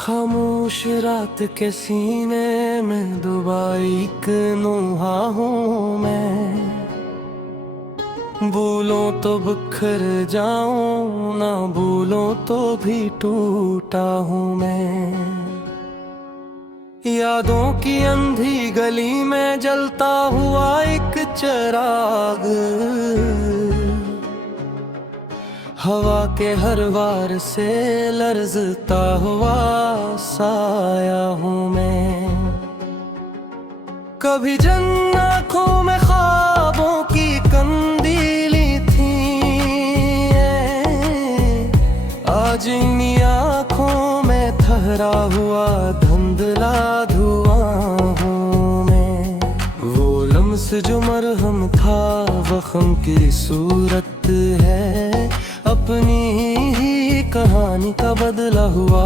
खामोश रात के सीने में दुबाई एक नोहा हूँ मैं। भूलो तो बिखर जाऊं, ना भूलो तो भी टूटा हूँ मैं। यादों की अंधी गली में जलता हुआ एक चिराग, हवा के हर वार से लरजता हुआ साया हूँ मैं। कभी जन्नत आँखों में ख्वाबों की कंदीली थी, आज इन्हीं आँखों में ठहरा हुआ धुंधला धुआं हूँ मैं। वो लम्स जो मरहम था वख्म की सूरत है, अपनी ही कहानी का बदला हुआ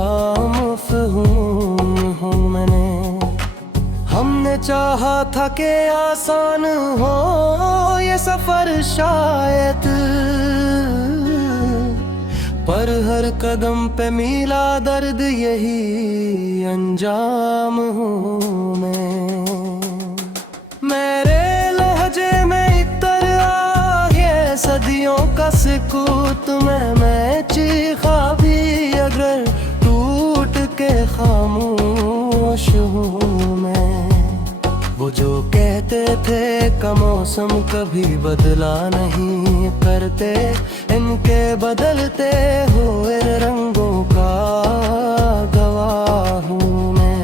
मफ़हूम हूँ मैंने। हमने चाहा था कि आसान हो ये सफर शायद, पर हर कदम पे मिला दर्द, यही अंजाम हूँ मैं। मेरे लहजे में इतर आ ये सदियों का सुकूत में, मैं चीखा भी अगर टूट के खामोश हूँ मैं। वो जो कहते थे का मौसम कभी बदला नहीं करते, इनके बदलते हुए रंगों का गवाह हूँ मैं।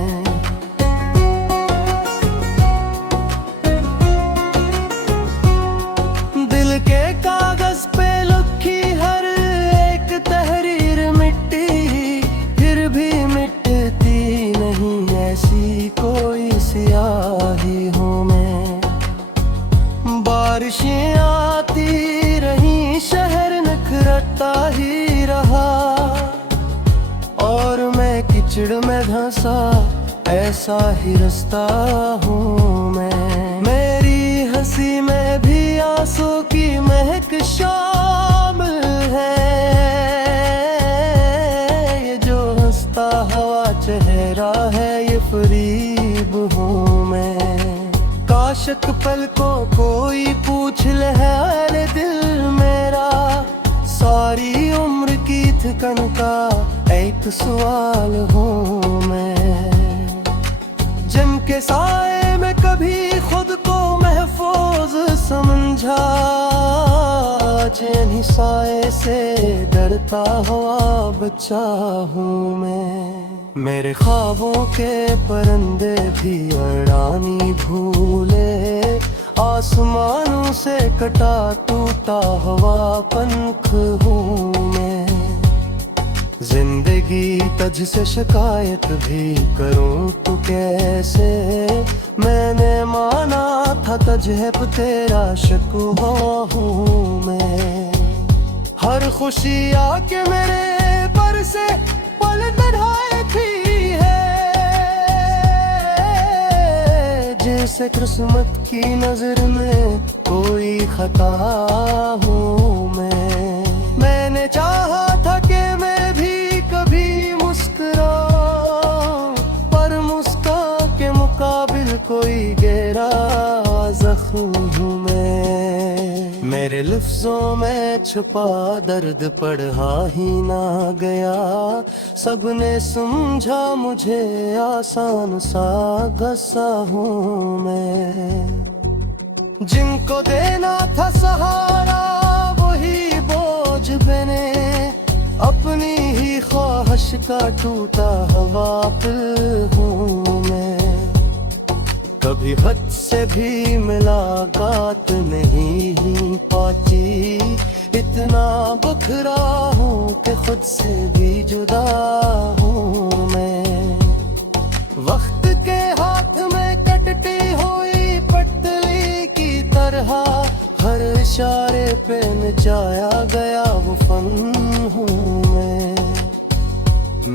दिल के कागज पे लिखी हर एक तहरीर मिट्टी, फिर भी मिटती नहीं ऐसी कोई स्याही हूँ मैं। बारिशें आती रही, शहर नखरता ही रहा, और मैं कीचड़ में धंसा ऐसा ही रास्ता हूँ मैं। मेरी हंसी में भी आंसू की महक शामिल है, ये जो हंसता हुआ चेहरा है ये फरीब हूँ मैं। काशक पल को कोई पूछ ले हाल दिल मेरा, सारी उम्र की थकन का एक सवाल हूँ मैं। जिनके साए में कभी खुद को महफूज समझा, जिन्हीं साए से डरता हुआ बच्चा हूँ मैं। मेरे ख्वाबों के परंदे भी अड़ानी भूले, आसमानों से कटा टूटा हुआ पंख हूँ मैं। जिंदगी तुझ से शिकायत भी करूं तो कैसे, मैंने माना था तजहब तेरा शिकवा हूँ मैं। हर खुशी आके मेरे पर से पल बढ़ाए थी है, जैसे किस्मत की नजर में कोई खता हूँ मैं। मैंने चाहा था कि मैं भी कभी मुस्कुराऊं, पर मुस्का के मुकाबिल कोई गहरा जख्म हूँ मैं। मेरे लफ्जों में छुपा दर्द पढ़ा ही ना गया, सबने समझा मुझे आसान सा गस्सा हूँ मैं। जिनको देना था सहारा वही बोझ बने, अपनी ही ख्वाहिश का टूटा हुआ दिल हूँ मैं। कभी हद से भी मुलाकात नहीं पाती, इतना बखरा हूँ कि खुद से भी जुदा हूँ मैं। वक्त के हाथ में कटती हुई पटली की तरह, हर इशारे पे नचाया गया वो फन हूँ मैं।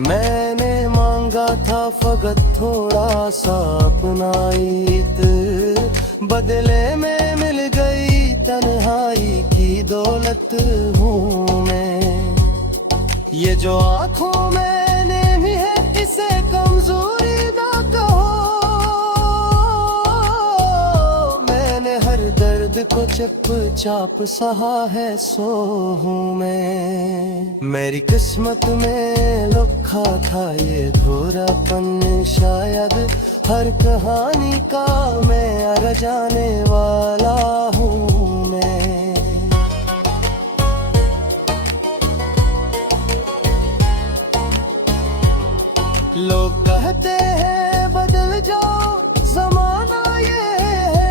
मैंने मांगा था फकत थोड़ा सा अपनाइत, बदले में मिल गई तन्हाई की दौलत हूँ मैं। ये जो आँखों में नमी है इसे चुपचाप सहा है सो हूँ मैं। मेरी किस्मत में लिखा था ये धूरापन शायद, हर कहानी का मैं अर जाने वाला हूँ मैं। लोग कहते हैं बदल जाओ जमाना ये है,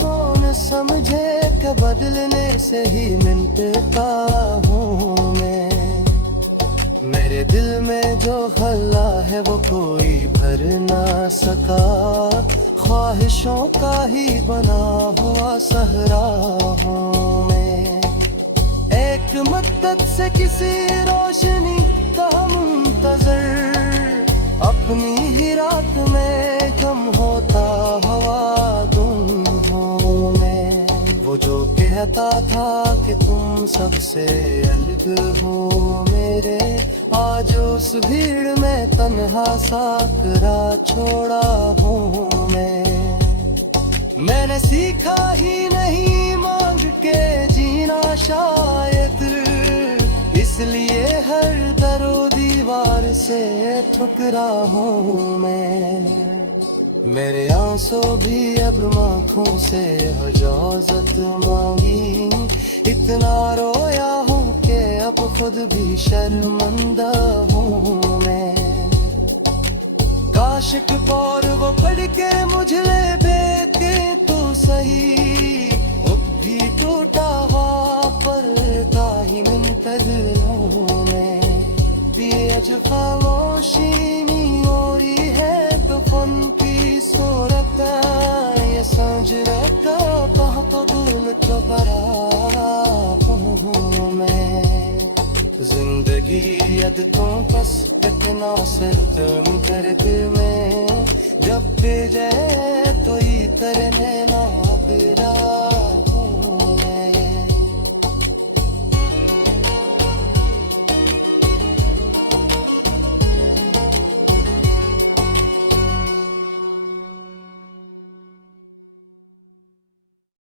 कौन समझे कि बदलने से ही मिलता हूँ मैं। मेरे दिल में जो हल्ला है वो कोई भर ना सका, ख्वाहिशों का ही बना हुआ सहरा हूँ मैं। एक मद्दत से किसी रोशनी का मुंतजर, अपनी ही रात में कम होता हवा गुम हूँ मैं। वो जो कहता था कि तुम सबसे अलग हो मेरे, आज उस भीड़ में तन्हा साकरा छोड़ा हूँ मैं। मैंने सीखा ही नहीं मांग के जीना शायद, इसलिए हर दरो दीवार से ठुकरा हूँ मैं। मेरे आंसू भी अब आँखों से इजाजत मांगी, इतना रोया हूँ कि अब खुद भी शर्मिंदा हूँ मैं। काशिक और वो पढ़ के मुझे बेके तो सही, खुद भी टूटा हुआ पर ताही मुंतज़िर मैं। बेअज खामोशी नी हो रही है तो फन की सूरत, ये सांझ रहता कहाँ तो दिल चबरा हूँ मैं। जिंदगी अदतों बस कितना सिरतम कर दिल में, जब पे जाए तो ही तरह ना